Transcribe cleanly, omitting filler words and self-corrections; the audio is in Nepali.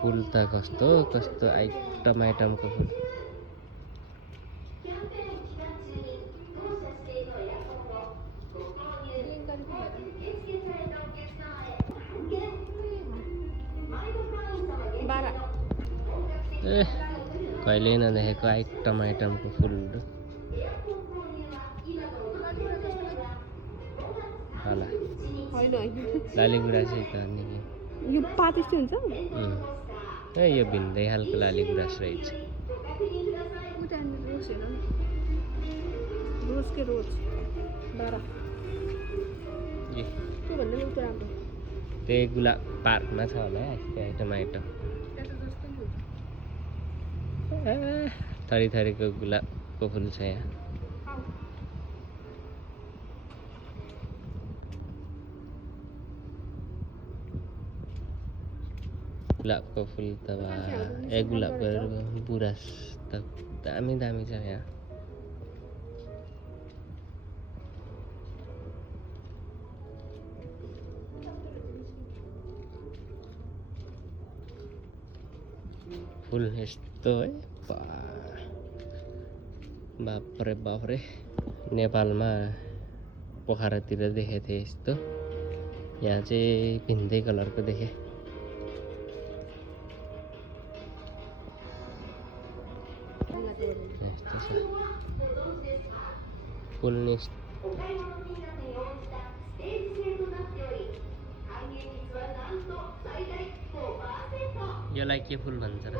फुल त कस्तो कस्तो आइटम आइटमको फुल। ए कहिले नदेखेको आइटम आइटमको फुलहरू होला। लालीगुराँस त अनि यो पात यस्तो हुन्छ। ए यो भिन्दै खालको लालीगुराँस रहेछ। रोज के रोज बारा त्यही गुलाब पार्कमा छ होला है त्यो आइटम आइटम। थरी थरीको गुलाबको फुल छ यहाँ। गुलाबको फुल त ए गुलाबको बुरास त दामी दामी छ यहाँ। फुल यस्तो है बाफ्रे बाफ्रे। नेपालमा पोखरातिर देखेको थिएँ यस्तो, यहाँ चाहिँ भिन्दै कलरको देखेँ। यस्तो छ फुल नि। यसलाई के फुल भन्छ र?